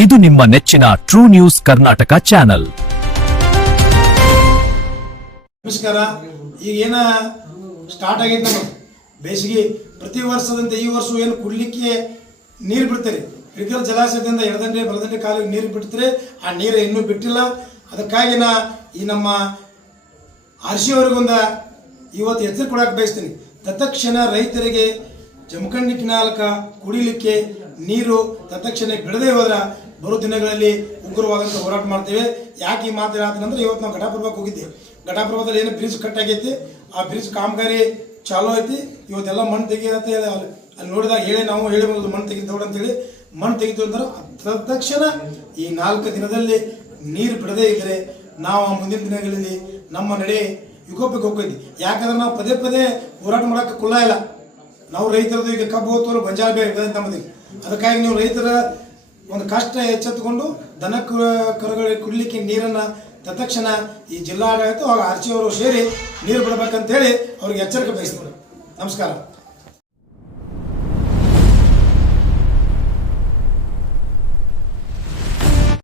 ಇದು ನಿಮ್ಮ ನೆಚ್ಚಿನ ಟ್ರೂ ನ್ಯೂಸ್ ಕರ್ನಾಟಕ ಚಾನೆಲ್. ನಮಸ್ಕಾರ. ಈಗ ಏನ ಸ್ಟಾರ್ಟ್ ಆಗೈತೆ ನಮ್ಮ ಬೇಸಿಗೆ. ಪ್ರತಿ ವರ್ಷದಂತೆ ಈ ವರ್ಷ ಏನು ಕುಡ್ಲಿಕ್ಕೆ ನೀರು ಬಿಡ್ತಾರೆ. ಹಿಡಕಲ್ ಜಲಾಶಯದಿಂದ ಎಡದಂಡೆ ಬಲದಂಡೆ ಕಾಲಿಗೆ ನೀರು ಬಿಡ್ತಾರೆ. ಆ ನೀರು ಇನ್ನೂ ಬಿಟ್ಟಿಲ್ಲ. ಅದಕ್ಕಾಗಿ ಈ ನಮ್ಮ ಆರ್ಸಿ ಅವರಿಗೊಂದ ಇವತ್ತು ಎಚ್ಚರಿಕೆ ಕೊಡಕ್ಕೆ ಬಯಸ್ತೀನಿ. ತತ್ಕ್ಷಣ ರೈತರಿಗೆ ಜಮಖಂಡಿ ಕಿನಾಲಕ ಕುಡಿಲಿಕ್ಕೆ ನೀರು ತತ್ಕ್ಷಣ ಬಿಡದೇ ಹೋದ್ರೆ ಬರೋ ದಿನಗಳಲ್ಲಿ ಉಗ್ರವಾದಂಥ ಹೋರಾಟ ಮಾಡ್ತೇವೆ. ಯಾಕೆ ಈ ಮಾತು ಹೇಳ್ತೀನಂದ್ರೆ, ಇವತ್ತು ನಾವು ಘಟಪ್ರಭಾಕ್ಕೆ ಹೋಗಿದ್ದೆ. ಘಟಪ್ರಭಾದಲ್ಲಿ ಏನು ಬ್ರಿಡ್ಜ್ ಕಟ್ ಆಗೈತಿ, ಆ ಬ್ರಿಡ್ಜ್ ಕಾಮಗಾರಿ ಚಾಲೂ ಐತಿ. ಇವತ್ತೆಲ್ಲ ಮಣ್ಣು ತೆಗಿಯತ್ತೆ. ಅಲ್ಲಿ ನೋಡಿದಾಗ ನಾವು ಹೇಳಿಬೋದು ಮಣ್ಣು ತೆಗಿತೇವೆ ಅಂತೇಳಿ. ಮಣ್ಣು ತೆಗಿತು ಅಂದ್ರೆ ತತ್ಕ್ಷಣ ಈ 4 ದಿನದಲ್ಲಿ ನೀರು ಬಿಡದೇ ಇದ್ದರೆ ನಾವು ಮುಂದಿನ ದಿನಗಳಲ್ಲಿ ನಮ್ಮ ನಡೆ ವಿಕೋಪಕ್ಕೆ ಹೋಗ್ತೈತಿ. ಯಾಕಂದ್ರೆ ನಾವು ಪದೇ ಪದೇ ಹೋರಾಟ ಮಾಡೋಕ್ಕೆ ಕುಲ್ಲ ಇಲ್ಲ. ನಾವು ರೈತರದ್ದು ಈಗ ಕಬ್ಬು ಹೋತವರು ಗೊಂಜಾಳ ಬೇರೆ ನಮ್ಮದಿಲ್ಲ. ಅದಕ್ಕಾಗಿ ನೀವು ರೈತರ ಒಂದು ಕಷ್ಟ ಎಚ್ಚೆತ್ತುಕೊಂಡು ದನ ಕರುಗಳಿಗೆ ಕುಡಲಿಕ್ಕೆ ನೀರನ್ನು ತತ್ಕ್ಷಣ ಈ ಜಿಲ್ಲಾಡಳಿತ ಆರ್ಸಿ ಅವರು ಸೇರಿ ನೀರು ಬಿಡಬೇಕಂತೇಳಿ ಅವ್ರಿಗೆ ಎಚ್ಚರಿಕೆ ಬಯಸ್ತಾರೆ. ನಮಸ್ಕಾರ.